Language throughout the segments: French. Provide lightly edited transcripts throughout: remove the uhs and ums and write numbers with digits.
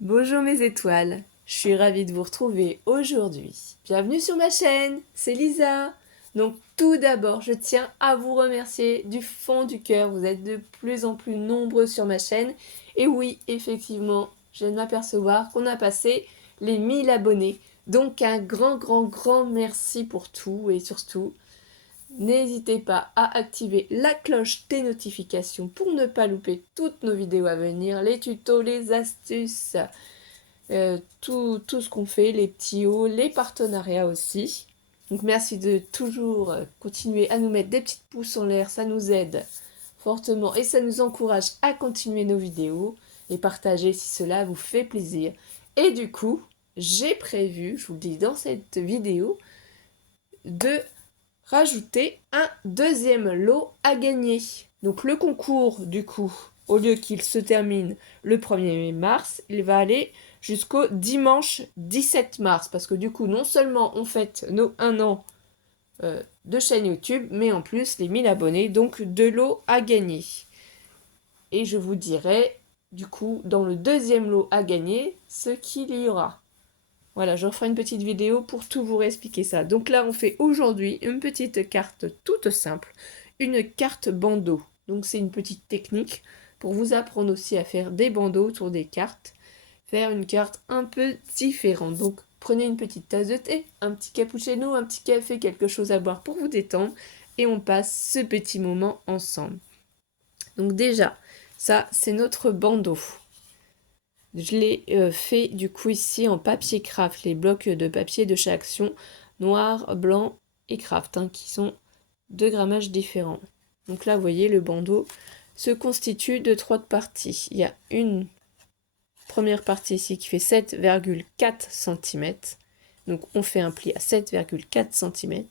Bonjour mes étoiles, je suis ravie de vous retrouver aujourd'hui. Bienvenue sur ma chaîne, c'est Lisa. Donc tout d'abord, je tiens à vous remercier du fond du cœur. Vous êtes de plus en plus nombreux sur ma chaîne. Et oui, effectivement, je viens de m'apercevoir qu'on a passé les 1000 abonnés. Donc un grand merci pour tout et surtout, n'hésitez pas à activer la cloche des notifications pour ne pas louper toutes nos vidéos à venir, les tutos, les astuces, tout ce qu'on fait, les petits hauts, les partenariats aussi. Donc merci de toujours continuer à nous mettre des petites pouces en l'air, ça nous aide fortement et ça nous encourage à continuer nos vidéos et partager si cela vous fait plaisir. Et du coup, j'ai prévu, je vous le dis dans cette vidéo, de rajouter un deuxième lot à gagner. Donc le concours, du coup, au lieu qu'il se termine le 1er mars, il va aller jusqu'au dimanche 17 mars. Parce que du coup, non seulement on fête nos 1 an de chaîne YouTube, mais en plus les 1000 abonnés, donc 2 lots à gagner. Et je vous dirai, du coup, dans le deuxième lot à gagner, ce qu'il y aura. Voilà, je referai une petite vidéo pour tout vous réexpliquer ça. Donc là, on fait aujourd'hui une petite carte toute simple, une carte bandeau. Donc c'est une petite technique pour vous apprendre aussi à faire des bandeaux autour des cartes, faire une carte un peu différente. Donc prenez une petite tasse de thé, un petit cappuccino, un petit café, quelque chose à boire pour vous détendre et on passe ce petit moment ensemble. Donc déjà, ça c'est notre bandeau. Je l'ai fait du coup ici en papier craft, les blocs de papier de chaque action, noir, blanc et craft, qui sont de grammages différents. Donc là, vous voyez, le bandeau se constitue de 3 parties. Il y a une première partie ici qui fait 7,4 cm. Donc on fait un pli à 7,4 cm.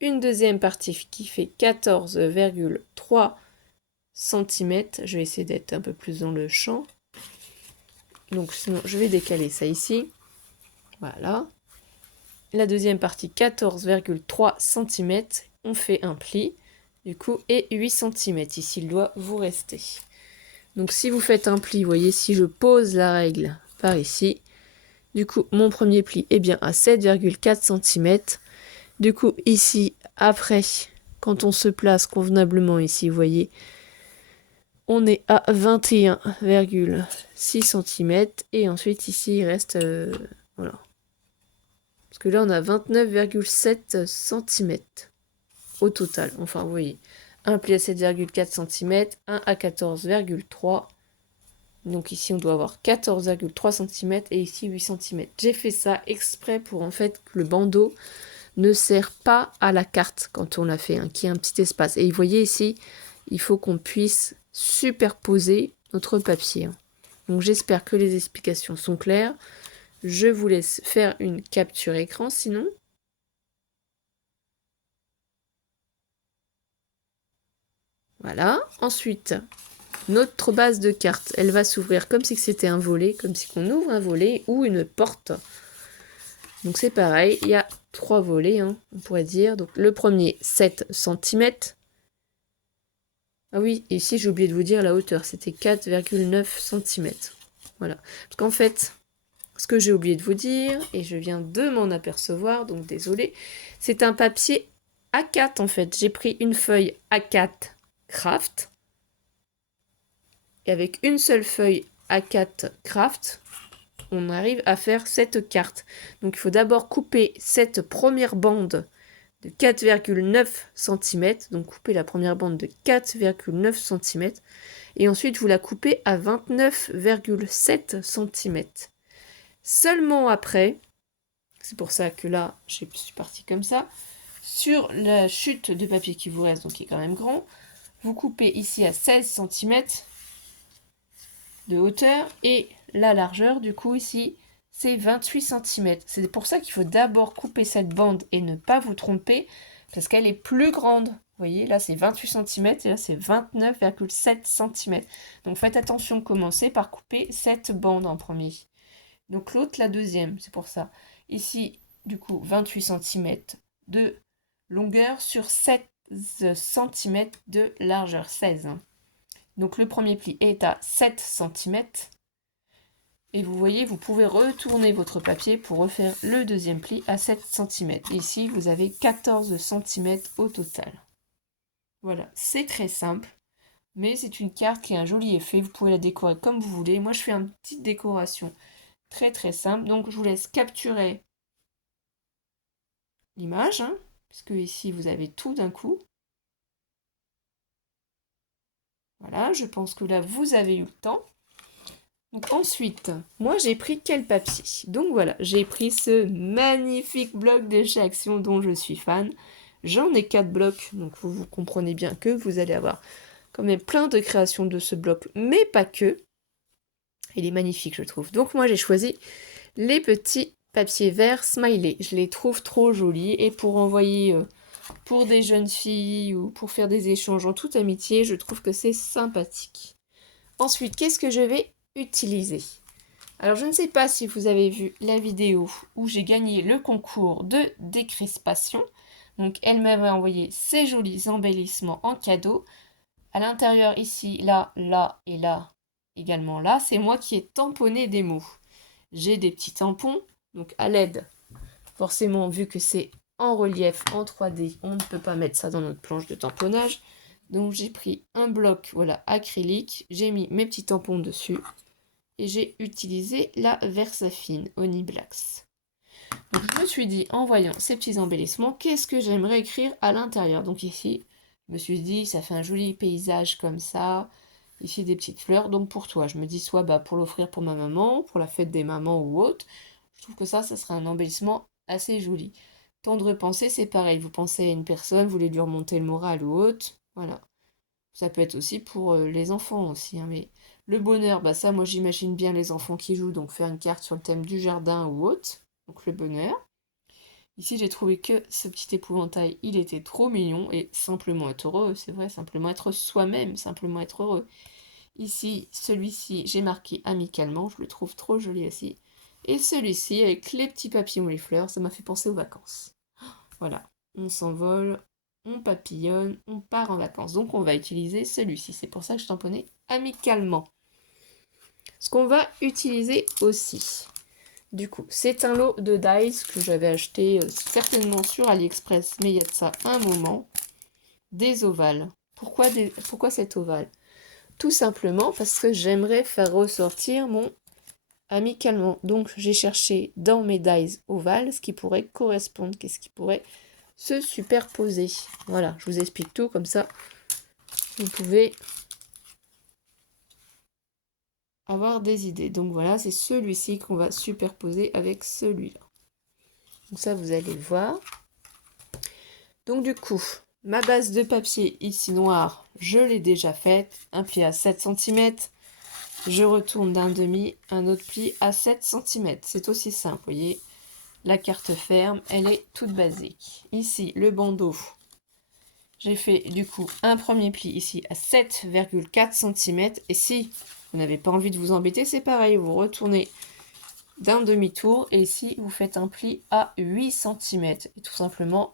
Une deuxième partie qui fait 14,3 cm. Je vais essayer d'être un peu plus dans le champ. Donc sinon, je vais décaler ça ici. Voilà. La deuxième partie, 14,3 cm. On fait un pli, du coup, et 8 cm. Ici, il doit vous rester. Donc si vous faites un pli, vous voyez, si je pose la règle par ici, du coup, mon premier pli est bien à 7,4 cm. Du coup, ici, après, quand on se place convenablement ici, vous voyez, on est à 21,6 cm. Et ensuite, ici, il reste... voilà. Parce que là, on a 29,7 cm au total. Enfin, vous voyez, un pli à 7,4 cm, un à 14,3 cm. Donc ici, on doit avoir 14,3 cm et ici 8 cm. J'ai fait ça exprès pour en fait que le bandeau ne sert pas à la carte quand on l'a fait, qu'il y ait un petit espace. Et vous voyez ici, il faut qu'on puisse superposer notre papier. Donc j'espère que les explications sont claires. Je vous laisse faire une capture écran sinon. Voilà. Ensuite, notre base de cartes, elle va s'ouvrir comme si c'était un volet, comme si on ouvre un volet ou une porte. Donc c'est pareil, il y a 3 volets, on pourrait dire. Donc le premier, 7 cm. Ah oui, et ici j'ai oublié de vous dire la hauteur, c'était 4,9 cm. Voilà. Parce qu'en fait, ce que j'ai oublié de vous dire, et je viens de m'en apercevoir, donc désolé, c'est un papier A4 en fait. J'ai pris une feuille A4 Craft. Et avec une seule feuille A4 Craft, on arrive à faire cette carte. Donc il faut d'abord couper cette première bande de 4,9 cm. Donc couper la première bande de 4,9 cm. Et ensuite vous la coupez à 29,7 cm. Seulement après, c'est pour ça que là je suis partie comme ça, sur la chute de papier qui vous reste, donc qui est quand même grand, vous coupez ici à 16 cm de hauteur et la largeur du coup ici c'est 28 cm. C'est pour ça qu'il faut d'abord couper cette bande et ne pas vous tromper parce qu'elle est plus grande. Vous voyez là c'est 28 cm et là c'est 29,7 cm. Donc faites attention, commencez par couper cette bande en premier. Donc l'autre la deuxième, c'est pour ça. Ici du coup 28 cm de longueur sur 7 cm de largeur, 16. Donc le premier pli est à 7 cm. Et vous voyez, vous pouvez retourner votre papier pour refaire le deuxième pli à 7 cm. Ici, vous avez 14 cm au total. Voilà, c'est très simple, mais c'est une carte qui a un joli effet. Vous pouvez la décorer comme vous voulez. Moi, je fais une petite décoration très très simple. Donc, je vous laisse capturer l'image, hein, puisque ici, vous avez tout d'un coup. Voilà, je pense que là, vous avez eu le temps. Donc ensuite, moi j'ai pris quel papier? Donc voilà, j'ai pris ce magnifique bloc de chez Action dont je suis fan. J'en ai 4 blocs, donc vous comprenez bien que vous allez avoir quand même plein de créations de ce bloc, mais pas que. Il est magnifique, je trouve. Donc moi j'ai choisi les petits papiers verts smiley. Je les trouve trop jolis et pour envoyer pour des jeunes filles ou pour faire des échanges en toute amitié, je trouve que c'est sympathique. Ensuite, qu'est-ce que je vais utiliser? Alors, je ne sais pas si vous avez vu la vidéo où j'ai gagné le concours de décrispation. Donc, elle m'avait envoyé ces jolis embellissements en cadeau. À l'intérieur, ici, là, là et là, également là, c'est moi qui ai tamponné des mots. J'ai des petits tampons, donc à l'aide, forcément, vu que c'est en relief, en 3D, on ne peut pas mettre ça dans notre planche de tamponnage. Donc, j'ai pris un bloc, voilà, acrylique, j'ai mis mes petits tampons dessus et j'ai utilisé la Versafine Onyx. Donc je me suis dit, en voyant ces petits embellissements, qu'est-ce que j'aimerais écrire à l'intérieur? Donc ici, je me suis dit, ça fait un joli paysage comme ça, ici des petites fleurs, donc pour toi, je me dis soit pour l'offrir pour ma maman, pour la fête des mamans ou autre, je trouve que ça serait un embellissement assez joli. Tendre pensée, c'est pareil, vous pensez à une personne, vous voulez lui remonter le moral ou autre, voilà. Ça peut être aussi pour les enfants aussi, hein, mais le bonheur, bah ça, moi j'imagine bien les enfants qui jouent, donc faire une carte sur le thème du jardin ou autre, donc le bonheur. Ici, j'ai trouvé que ce petit épouvantail, il était trop mignon et simplement être heureux, c'est vrai, simplement être soi-même, simplement être heureux. Ici, celui-ci, j'ai marqué amicalement, je le trouve trop joli aussi. Et celui-ci, avec les petits papillons et les fleurs, ça m'a fait penser aux vacances. Voilà, on s'envole, on papillonne, on part en vacances. Donc on va utiliser celui-ci. C'est pour ça que je tamponnais amicalement. Ce qu'on va utiliser aussi, du coup, c'est un lot de dies que j'avais acheté certainement sur AliExpress, mais il y a de ça un moment. Des ovales. Pourquoi cet ovale? Tout simplement parce que j'aimerais faire ressortir mon amicalement. Donc j'ai cherché dans mes dies ovales ce qui pourrait correspondre, qu'est-ce qui pourrait se superposer. Voilà, je vous explique tout comme ça. Vous pouvez avoir des idées. Donc voilà, c'est celui-ci qu'on va superposer avec celui-là. Donc ça, vous allez le voir. Donc du coup, ma base de papier ici noir, je l'ai déjà faite. Un pli à 7 cm. Je retourne d'un demi, un autre pli à 7 cm. C'est aussi simple, vous voyez. La carte ferme, elle est toute basique. Ici, le bandeau. J'ai fait du coup un premier pli ici à 7,4 cm. Et si vous n'avez pas envie de vous embêter, c'est pareil. Vous retournez d'un demi-tour et ici vous faites un pli à 8 cm. Et tout simplement,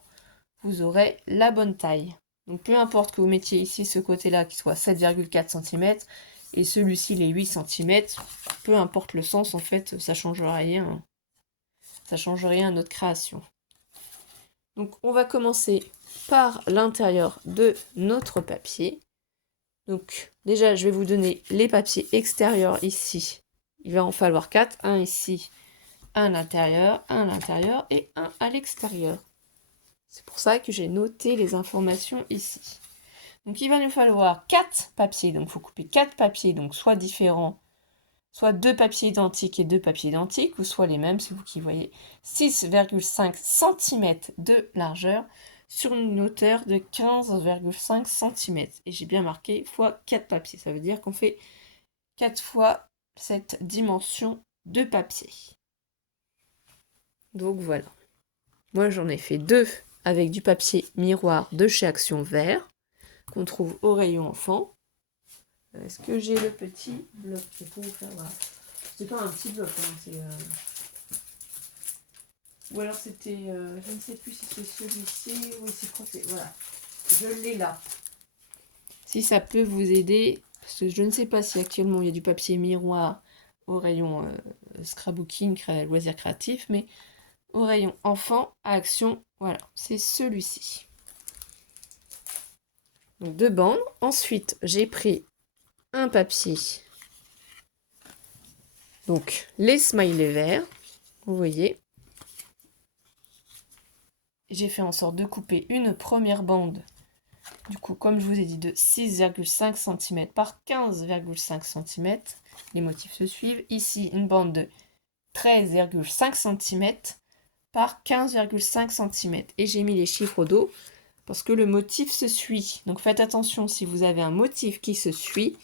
vous aurez la bonne taille. Donc peu importe que vous mettiez ici ce côté-là qui soit 7,4 cm et celui-ci les 8 cm, peu importe le sens, en fait, ça change rien. Ça change rien à notre création. Donc on va commencer par l'intérieur de notre papier. Donc déjà, je vais vous donner les papiers extérieurs ici. Il va en falloir 4. Un ici, un à l'intérieur et un à l'extérieur. C'est pour ça que j'ai noté les informations ici. Donc il va nous falloir 4 papiers. Donc il faut couper 4 papiers, donc soit différents, soit 2 papiers identiques et 2 papiers identiques, ou soit les mêmes, c'est vous qui voyez. 6,5 cm de largeur sur une hauteur de 15,5 cm. Et j'ai bien marqué fois 4 papiers. Ça veut dire qu'on fait 4 fois cette dimension de papier. Donc voilà. Moi j'en ai fait 2 avec du papier miroir de chez Action Vert qu'on trouve au rayon enfant. Est-ce que j'ai le petit bloc pour vous faire voir? C'est pas un petit bloc, hein, c'est... Ou alors c'était... je ne sais plus si c'est celui-ci. Oui, c'est quoi c'est... Voilà. Je l'ai là. Si ça peut vous aider, parce que je ne sais pas si actuellement il y a du papier miroir au rayon scrapbooking, loisirs créatifs, mais au rayon enfant à action, voilà, c'est celui-ci. Donc 2 bandes. Ensuite, j'ai pris un papier. Donc les smileys verts, vous voyez. J'ai fait en sorte de couper une première bande, du coup, comme je vous ai dit, de 6,5 cm par 15,5 cm. Les motifs se suivent. Ici, une bande de 13,5 cm par 15,5 cm. Et j'ai mis les chiffres au dos parce que le motif se suit. Donc faites attention, si vous avez un motif qui se suit,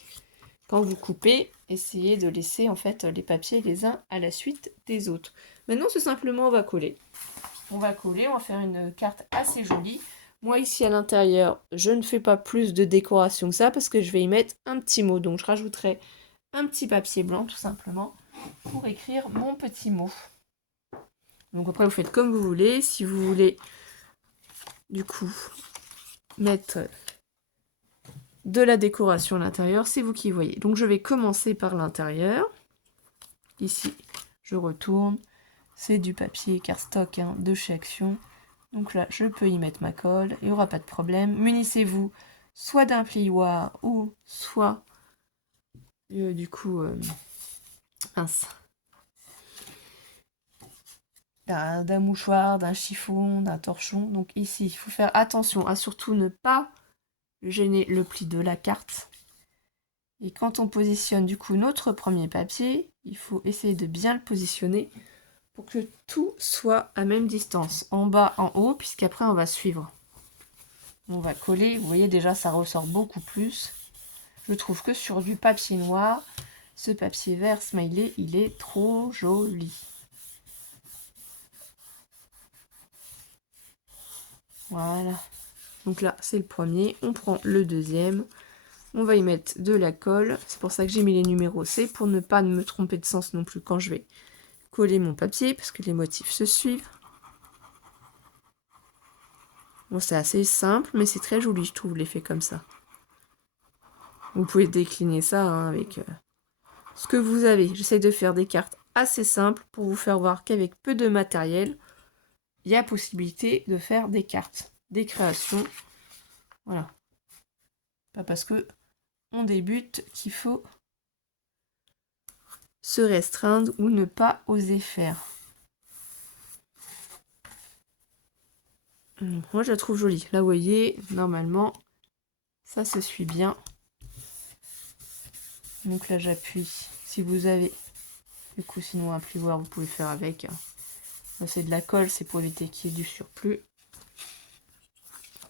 quand vous coupez, essayez de laisser en fait les papiers les uns à la suite des autres. Maintenant, c'est simplement, on va coller. On va coller, on va faire une carte assez jolie. Moi, ici à l'intérieur, je ne fais pas plus de décoration que ça parce que je vais y mettre un petit mot. Donc, je rajouterai un petit papier blanc, tout simplement, pour écrire mon petit mot. Donc, après, vous faites comme vous voulez. Si vous voulez, du coup, mettre de la décoration à l'intérieur, c'est vous qui voyez. Donc, je vais commencer par l'intérieur. Ici, je retourne. C'est du papier cardstock de chez Action. Donc là, je peux y mettre ma colle, il n'y aura pas de problème. Munissez-vous soit d'un plioir ou soit du coup d'un mouchoir, d'un chiffon, d'un torchon. Donc ici, il faut faire attention à surtout ne pas gêner le pli de la carte. Et quand on positionne du coup notre premier papier, il faut essayer de bien le positionner pour que tout soit à même distance, en bas, en haut, puisqu'après on va suivre. On va coller, vous voyez déjà ça ressort beaucoup plus. Je trouve que sur du papier noir, ce papier vert smiley, il est trop joli. Voilà. Donc là, c'est le premier. On prend le deuxième. On va y mettre de la colle. C'est pour ça que j'ai mis les numéros. C'est pour ne pas me tromper de sens non plus quand je vais coller mon papier, parce que les motifs se suivent. Bon, c'est assez simple, mais c'est très joli, je trouve, l'effet comme ça. Vous pouvez décliner ça avec ce que vous avez. J'essaie de faire des cartes assez simples pour vous faire voir qu'avec peu de matériel, il y a possibilité de faire des cartes, des créations. Voilà. Pas parce que on débute qu'il faut se restreindre ou ne pas oser faire. Moi, je la trouve jolie. Là, vous voyez, normalement, ça se suit bien. Donc là, j'appuie. Si vous avez, du coup, sinon un plioir, vous pouvez faire avec. Là, c'est de la colle, c'est pour éviter qu'il y ait du surplus.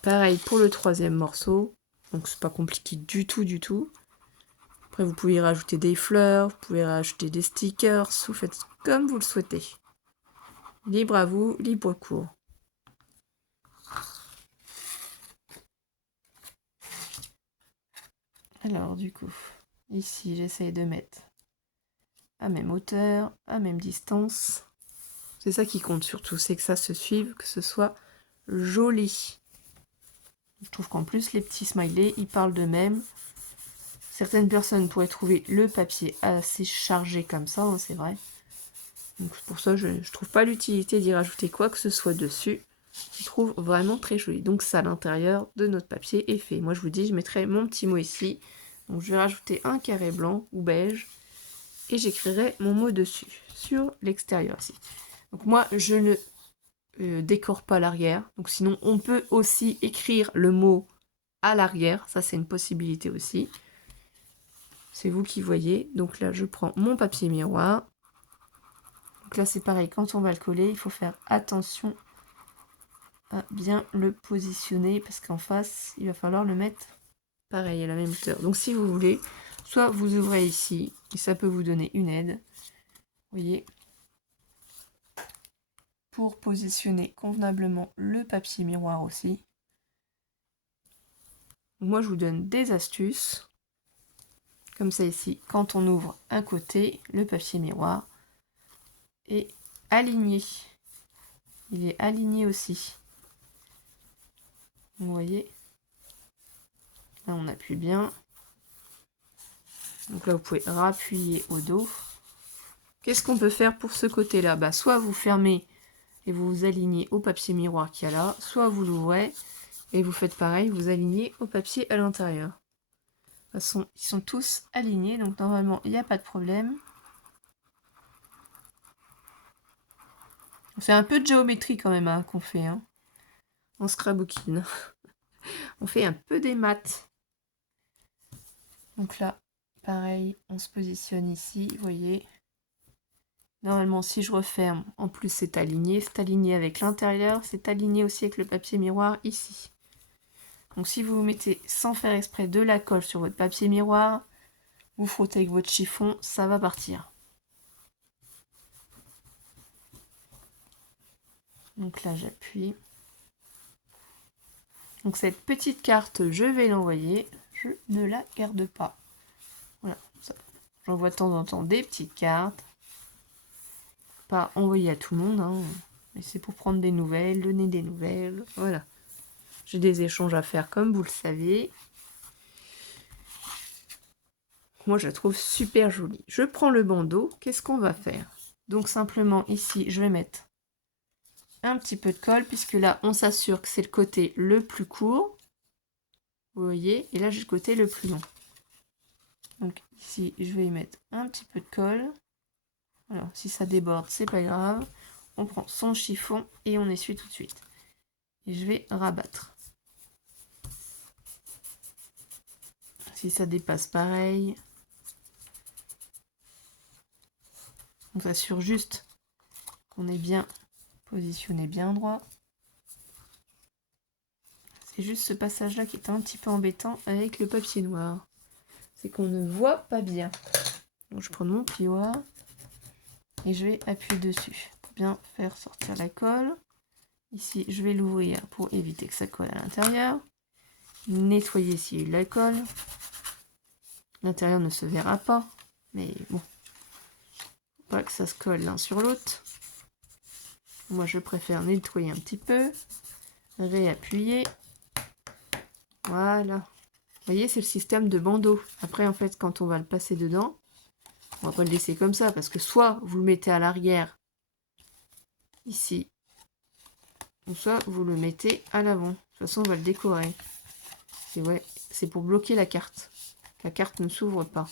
Pareil pour le troisième morceau. Donc, c'est pas compliqué du tout, du tout. Après, vous pouvez y rajouter des fleurs, vous pouvez rajouter des stickers. Vous faites comme vous le souhaitez. Libre à vous, libre cours. Alors du coup, ici j'essaye de mettre à même hauteur, à même distance. C'est ça qui compte surtout, c'est que ça se suive, que ce soit joli. Je trouve qu'en plus les petits smileys, ils parlent d'eux-mêmes. Certaines personnes pourraient trouver le papier assez chargé comme ça, c'est vrai. Donc pour ça, je trouve pas l'utilité d'y rajouter quoi que ce soit dessus. Je trouve vraiment très joli. Donc ça, l'intérieur de notre papier est fait. Moi, je vous dis, je mettrai mon petit mot ici. Donc je vais rajouter un carré blanc ou beige. Et j'écrirai mon mot dessus, sur l'extérieur ici. Donc moi, je ne décore pas l'arrière. Donc sinon, on peut aussi écrire le mot à l'arrière. Ça, c'est une possibilité aussi. C'est vous qui voyez. Donc là, je prends mon papier miroir. Donc là, c'est pareil. Quand on va le coller, il faut faire attention à bien le positionner parce qu'en face, il va falloir le mettre pareil à la même hauteur. Donc si vous voulez, soit vous ouvrez ici et ça peut vous donner une aide. Vous voyez, pour positionner convenablement le papier miroir aussi. Moi, je vous donne des astuces. Comme ça ici, quand on ouvre un côté, le papier miroir est aligné. Il est aligné aussi. Vous voyez, là on appuie bien. Donc là, vous pouvez rappuyer au dos. qu'est-ce qu'on peut faire pour ce côté-là? Bah, soit vous fermez et vous vous alignez au papier miroir qu'il y a là, soit vous l'ouvrez et vous faites pareil, vous alignez au papier à l'intérieur. De toute façon, ils sont tous alignés, donc normalement, il n'y a pas de problème. On fait un peu de géométrie quand même, hein, qu'on fait, hein, en scrapbooking. On fait un peu des maths. Donc là, pareil, on se positionne ici, vous voyez. Normalement, si je referme, en plus c'est aligné avec l'intérieur, c'est aligné aussi avec le papier miroir ici. Donc si vous mettez sans faire exprès de la colle sur votre papier miroir, vous frottez avec votre chiffon, ça va partir. Donc là, j'appuie. Donc cette petite carte, je vais l'envoyer. Je ne la garde pas. Voilà, j'envoie de temps en temps des petites cartes. Pas envoyer à tout le monde, hein, mais c'est pour prendre des nouvelles, donner des nouvelles, voilà. J'ai des échanges à faire comme vous le savez. Moi je la trouve super jolie. Je prends le bandeau, qu'est-ce qu'on va faire? Donc simplement ici je vais mettre un petit peu de colle, puisque là on s'assure que c'est le côté le plus court. Vous voyez, et là j'ai le côté le plus long. Donc ici je vais y mettre un petit peu de colle. Alors si ça déborde, c'est pas grave. On prend son chiffon et on essuie tout de suite. Et je vais rabattre. Si ça dépasse, pareil. On s'assure juste qu'on est bien positionné, bien droit. C'est juste ce passage-là qui est un petit peu embêtant avec le papier noir. C'est qu'on ne voit pas bien. Donc je prends mon plioir et je vais appuyer dessus pour bien faire sortir la colle. Ici, je vais l'ouvrir pour éviter que ça colle à l'intérieur. Nettoyer s'il y a eu de la colle. L'intérieur ne se verra pas, mais bon, pas que ça se colle l'un sur l'autre. Moi, je préfère nettoyer un petit peu, réappuyer. Voilà. Vous voyez, c'est le système de bandeau. Après, en fait, quand on va le passer dedans, on va pas le laisser comme ça, parce que soit vous le mettez à l'arrière, ici, ou soit vous le mettez à l'avant. De toute façon, on va le décorer. Et ouais, c'est pour bloquer la carte. La carte ne s'ouvre pas.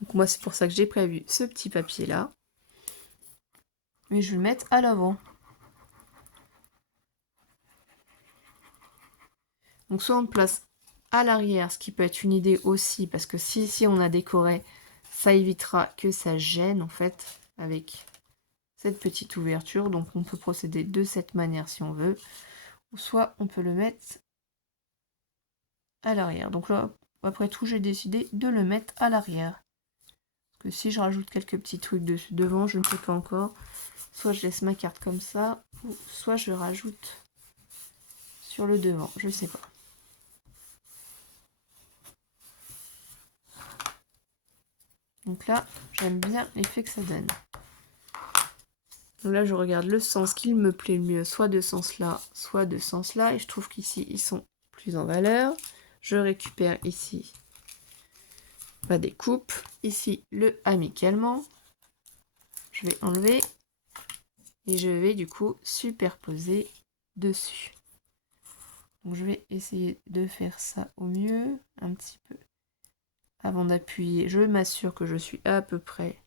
Donc moi, c'est pour ça que j'ai prévu ce petit papier-là. Mais je vais le mettre à l'avant. Donc soit on le place à l'arrière, ce qui peut être une idée aussi, parce que si ici on a décoré, ça évitera que ça gêne en fait avec cette petite ouverture. Donc on peut procéder de cette manière si on veut. Ou soit on peut le mettre à l'arrière. Donc là, après tout, j'ai décidé de le mettre à l'arrière. Parce que si je rajoute quelques petits trucs dessus devant, je ne sais pas encore. Soit je laisse ma carte comme ça, ou soit je rajoute sur le devant, je sais pas. Donc là, j'aime bien l'effet que ça donne. Donc là, je regarde le sens qu'il me plaît le mieux, soit de sens là, soit de sens là. Et je trouve qu'ici, ils sont plus en valeur. Je récupère ici ma découpe. Ici, le amicalement. Je vais enlever. Et je vais du coup superposer dessus. Donc je vais essayer de faire ça au mieux, un petit peu. Avant d'appuyer, je m'assure que je suis à peu près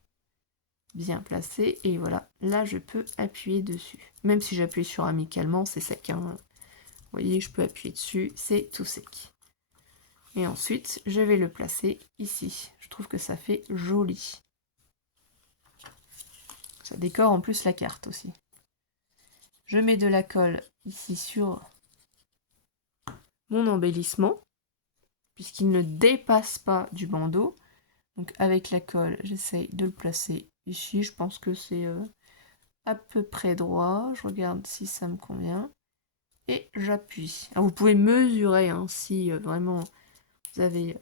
bien placé. Et voilà, là je peux appuyer dessus. Même si j'appuie sur amicalement, c'est sec. Hein. Vous voyez, je peux appuyer dessus, c'est tout sec. Et ensuite, je vais le placer ici. Je trouve que ça fait joli. Ça décore en plus la carte aussi. Je mets de la colle ici sur mon embellissement, puisqu'il ne dépasse pas du bandeau. Donc avec la colle, j'essaye de le placer ici. Je pense que c'est à peu près droit. Je regarde si ça me convient. Et j'appuie. Alors vous pouvez mesurer hein, si vraiment vous avez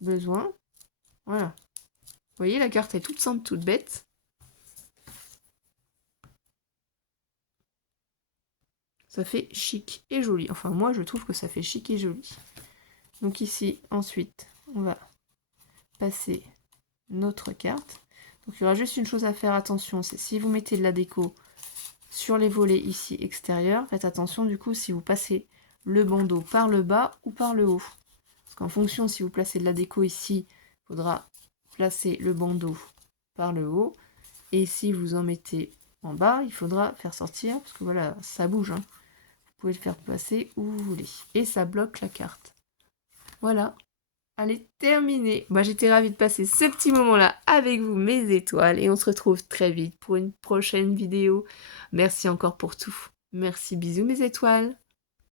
besoin. Voilà. Vous voyez, la carte est toute simple, toute bête. Ça fait chic et joli. Enfin, moi, je trouve que ça fait chic et joli. Donc ici, ensuite, on va passer notre carte. Donc il y aura juste une chose à faire attention, c'est si vous mettez de la déco sur les volets ici extérieurs, faites attention du coup si vous passez le bandeau par le bas ou par le haut. Parce qu'en fonction, si vous placez de la déco ici, il faudra placer le bandeau par le haut. Et si vous en mettez en bas, il faudra faire sortir, parce que voilà, ça bouge. Hein. Vous pouvez le faire passer où vous voulez. Et ça bloque la carte. Voilà. Allez, terminé. Moi, j'étais ravie de passer ce petit moment-là avec vous, mes étoiles. Et on se retrouve très vite pour une prochaine vidéo. Merci encore pour tout. Merci, bisous mes étoiles.